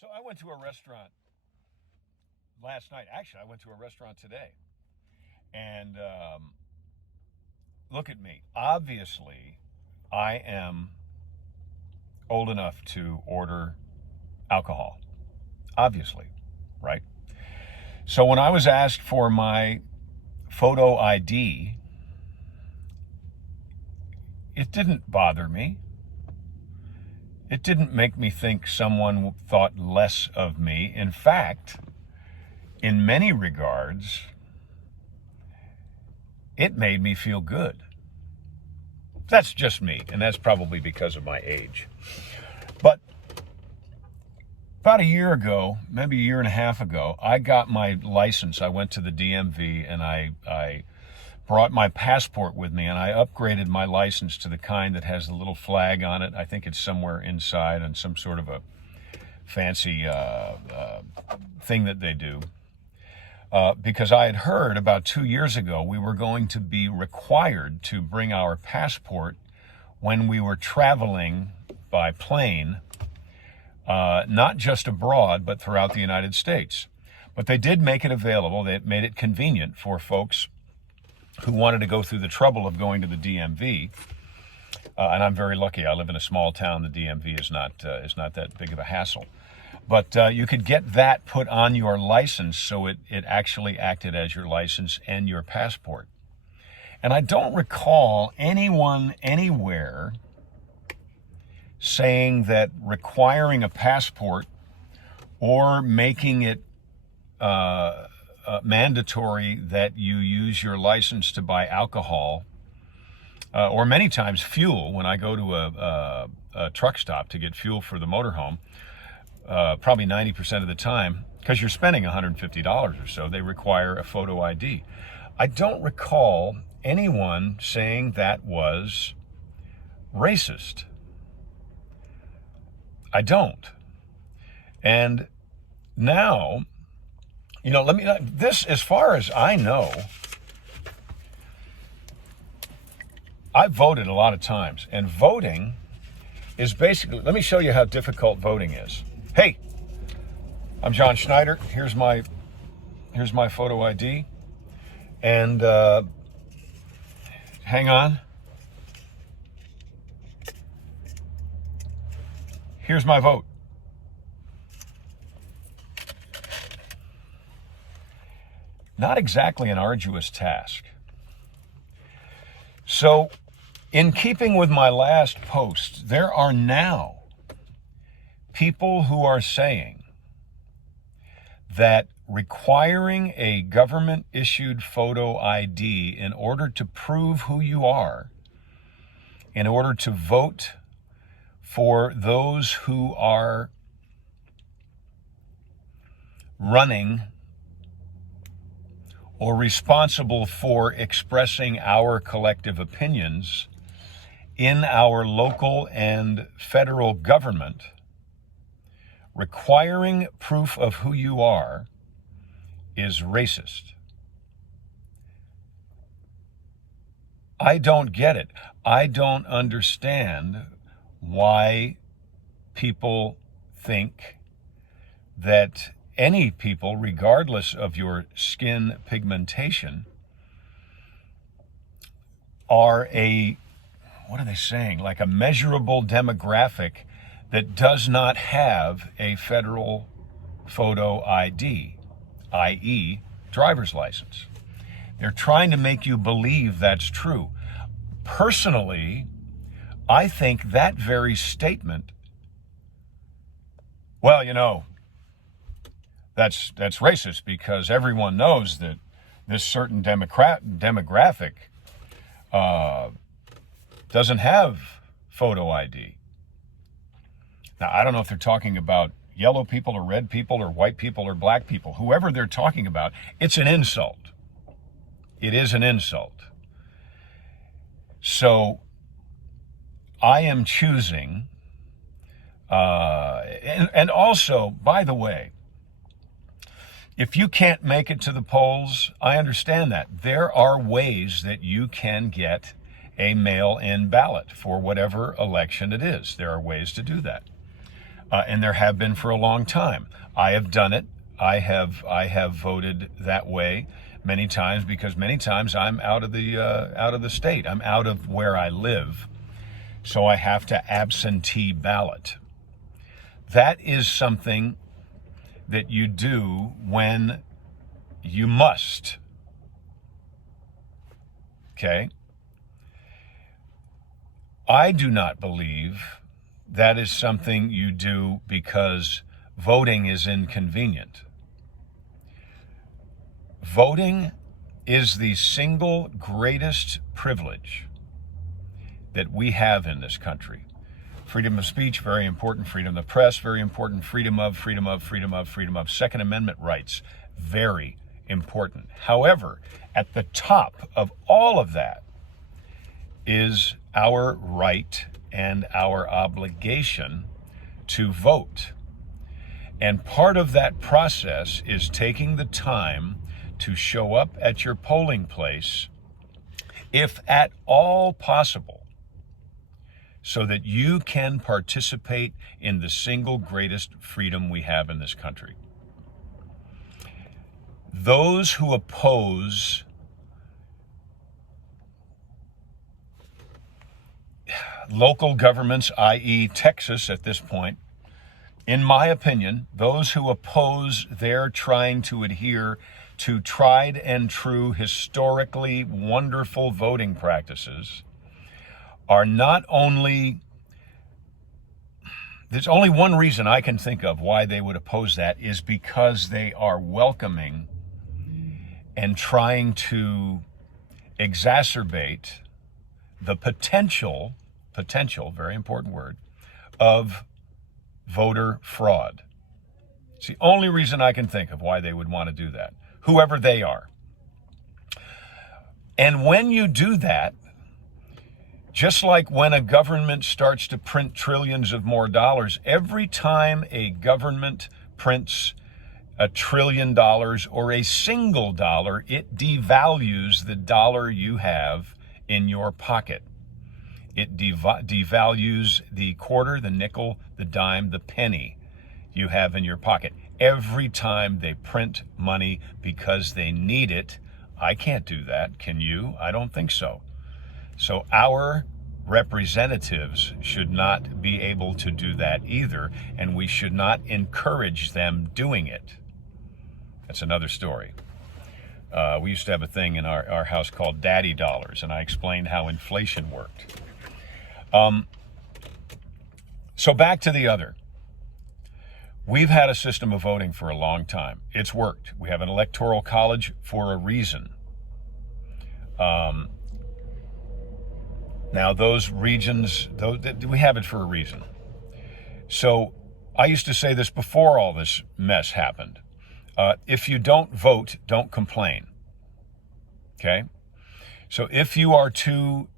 So I went to a restaurant last night. Actually, I went to a restaurant today. And look at me. Obviously, I am old enough to order alcohol. Obviously, right? So when I was asked for my photo ID, it didn't bother me. It didn't make me think someone thought less of me. In fact, in many regards, it made me feel good. That's just me, and that's probably because of my age. But about a year ago, maybe a year and a half ago, I got my license. I went to the DMV and I brought my passport with me, and I upgraded my license to the kind that has the little flag on it. I think it's somewhere inside on some sort of a fancy thing that they do. Because I had heard about 2 years ago we were going to be required to bring our passport when we were traveling by plane, not just abroad, but throughout the United States. But they did make it available. They made it convenient for folks who wanted to go through the trouble of going to the DMV. And I'm very lucky. I live in a small town. The DMV is not that big of a hassle. But you could get that put on your license, so it actually acted as your license and your passport. And I don't recall anyone anywhere saying that requiring a passport or making it mandatory that you use your license to buy alcohol, or many times fuel. When I go to a truck stop to get fuel for the motorhome, probably 90% of the time, because you're spending $150 or so, they require a photo ID. I don't recall anyone saying that was racist. I don't. And now, this, as far as I know, I've voted a lot of times, and voting is basically, let me show you how difficult voting is. Hey, I'm John Schneider. Here's my photo ID. And hang on. Here's my vote. Not exactly an arduous task. So, in keeping with my last post, there are now people who are saying that requiring a government-issued photo ID in order to prove who you are, in order to vote for those who are running or responsible for expressing our collective opinions in our local and federal government, requiring proof of who you are is racist. I don't get it. I don't understand why people think that any people, regardless of your skin pigmentation, are what are they saying? Like a measurable demographic that does not have a federal photo ID, i.e., driver's license. They're trying to make you believe that's true. Personally, I think that very statement, well, that's racist, because everyone knows that this certain demographic doesn't have photo ID. Now, I don't know if they're talking about yellow people or red people or white people or black people. Whoever they're talking about, it's an insult. It is an insult. So I am choosing, and also, by the way, if you can't make it to the polls, I understand that. There are ways that you can get a mail-in ballot for whatever election it is. There are ways to do that. and there have been for a long time. I have done it. I have voted that way many times because many times I'm out of the state. I'm out of where I live, so I have to absentee ballot. That is something that you do when you must. Okay? I do not believe that is something you do because voting is inconvenient. Voting is the single greatest privilege that we have in this country. Freedom of speech, very important. Freedom of the press, very important. Freedom of. Second Amendment rights, very important. However, at the top of all of that is our right and our obligation to vote. And part of that process is taking the time to show up at your polling place, if at all possible, so that you can participate in the single greatest freedom we have in this country. Those who oppose local governments, i.e. Texas at this point, in my opinion, those who oppose their trying to adhere to tried and true, historically wonderful voting practices are not only, there's only one reason I can think of why they would oppose that, is because they are welcoming and trying to exacerbate the potential, very important word, of voter fraud. It's the only reason I can think of why they would want to do that, whoever they are. And when you do that, just like when a government starts to print trillions of more dollars, every time a government prints $1 trillion or a single dollar, it devalues the dollar you have in your pocket. It devalues the quarter, the nickel, the dime, the penny you have in your pocket. Every time they print money because they need it. I can't do that. Can you? I don't think so. So our representatives should not be able to do that either, and we should not encourage them doing it. That's another story. We used to have a thing in our house called daddy dollars, and I explained how inflation worked. So back to the other. We've had a system of voting for a long time. It's worked. We have an electoral college for a reason. Now, those regions, we have it for a reason. So I used to say this before all this mess happened. If you don't vote, don't complain. Okay? So if you are too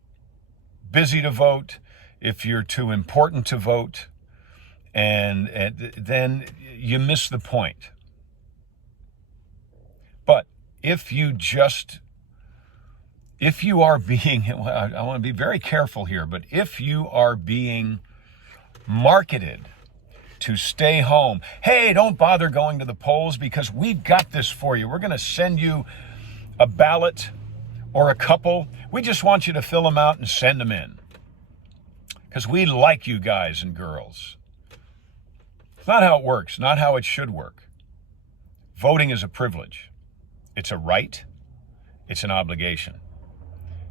busy to vote, if you're too important to vote, and then you miss the point. But if you are being, I want to be very careful here, but if you are being marketed to stay home, hey, don't bother going to the polls because we've got this for you. We're going to send you a ballot or a couple. We just want you to fill them out and send them in because we like you guys and girls. It's not how it works, not how it should work. Voting is a privilege. It's a right. It's an obligation.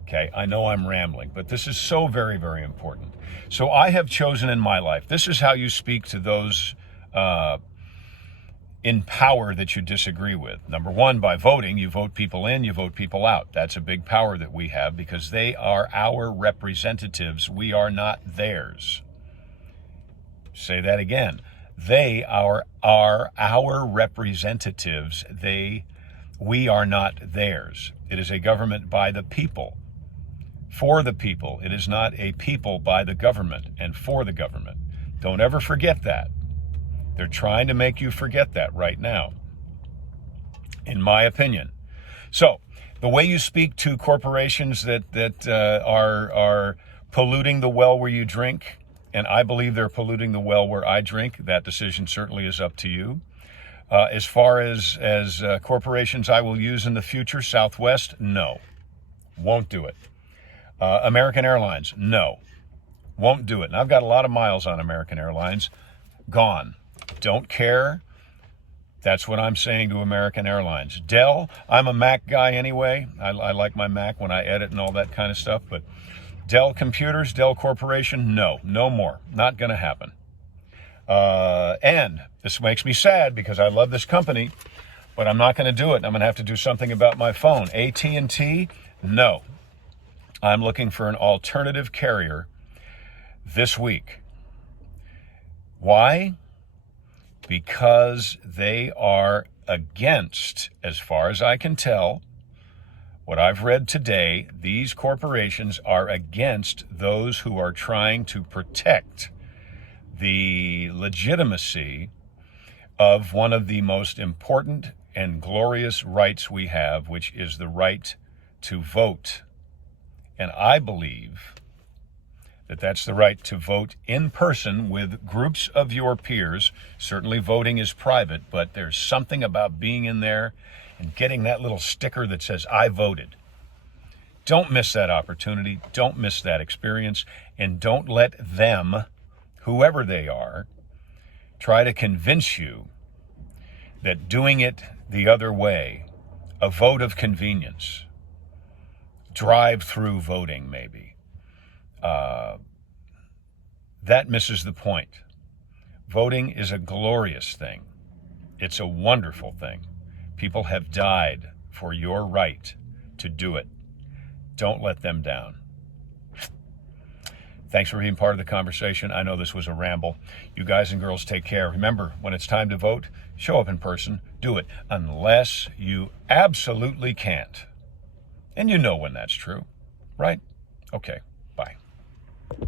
Okay, I know I'm rambling, but this is so very, very important. So I have chosen in my life, this is how you speak to those in power that you disagree with. Number one, by voting, you vote people in, you vote people out. That's a big power that we have because they are our representatives. We are not theirs. Say that again. They are our representatives. We are not theirs. It is a government by the people, for the people. It is not a people by the government and for the government. Don't ever forget that. They're trying to make you forget that right now, in my opinion. So the way you speak to corporations that are polluting the well where you drink and I believe they're polluting the well where I drink. That decision certainly is up to you. As far as corporations I will use in the future, Southwest, no, won't do it. American Airlines, no, won't do it. And I've got a lot of miles on American Airlines. Gone. Don't care. That's what I'm saying to American Airlines. Dell, I'm a Mac guy anyway. I like my Mac when I edit and all that kind of stuff. But Dell Computers, Dell Corporation, no more. Not going to happen. And this makes me sad because I love this company, but I'm not going to do it. I'm going to have to do something about my phone. AT&T, no. I'm looking for an alternative carrier this week. Why? Because they are against, as far as I can tell, what I've read today, these corporations are against those who are trying to protect the legitimacy of one of the most important and glorious rights we have, which is the right to vote. And I believe that that's the right to vote in person with groups of your peers. Certainly voting is private, but there's something about being in there and getting that little sticker that says, I voted. Don't miss that opportunity. Don't miss that experience. And don't let them, whoever they are, try to convince you that doing it the other way, a vote of convenience, drive-through voting maybe, that misses the point. Voting is a glorious thing. It's a wonderful thing. People have died for your right to do it. Don't let them down. Thanks for being part of the conversation. I know this was a ramble. You guys and girls take care. Remember, when it's time to vote, show up in person. Do it, unless you absolutely can't. And you know when that's true, right? Okay.